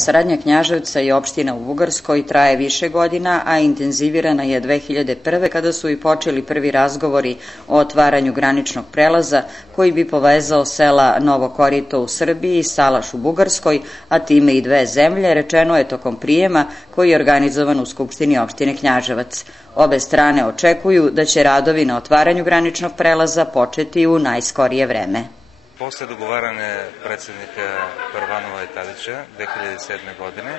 Saradnja Knjaževca i opština u Bugarskoj traje više godina, a intenzivirana je 2001. kada su i počeli prvi razgovori o otvaranju graničnog prelaza koji bi povezao sela Novo Korito u Srbiji i Salaš u Bugarskoj, a time i dve zemlje, rečeno je tokom prijema koji je organizovan u Skupštini opštine Knjaževac. Obe strane očekuju da će radovi na otvaranju graničnog prelaza početi u najskorije vreme. Posle dogovarane predsednika Prvanova i Tadića 2007. godine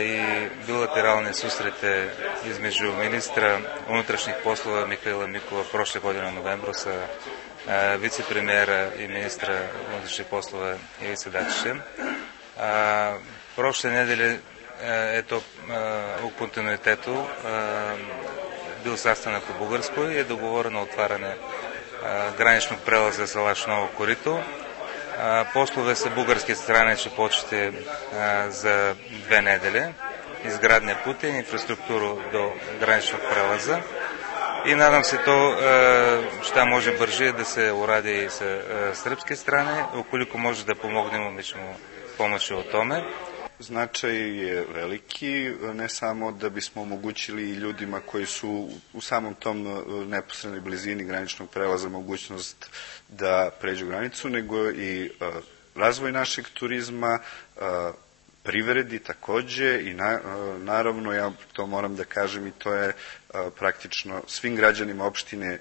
i bilateralne susrete između ministra unutrašnjih poslova Mihajla Mikova prošle godine u novembru sa vicepremijera i ministra unutrašnjih poslova Ivice Dačića. Prošle nedelje u kontinuitetu bil sastanak u Bugarskoj, je dogovoreno otvarane graničnog prelaza Salaš Novo Korito. Poslove sa bugarske strane će početi za 2 nedelje, izgradnje puta i infrastrukturu do graničnog prelaza. I nadam se to šta može brže da se uradi i sa srpske strane. Ukoliko može da pomognemo, mi ćemo pomoći o tome. Značaj je veliki, ne samo da bismo omogućili ljudima koji su u samom tom neposrednoj blizini graničnog prelaza mogućnost da pređu granicu, nego i razvoj našeg turizma, privredi takođe i naravno, ja to moram da kažem, i to je praktično svim građanima opštine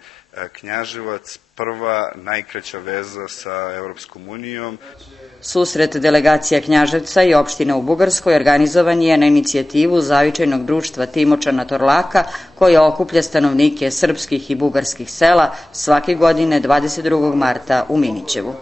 Knjaževac prva, najkraća veza sa Evropskom unijom. Susret delegacija Knjaževca i opština u Bugarskoj organizovan je na inicijativu Zavičajnog društva Timočana Torlaka, koja okuplja stanovnike srpskih i bugarskih sela svake godine 22. marta u Minićevu.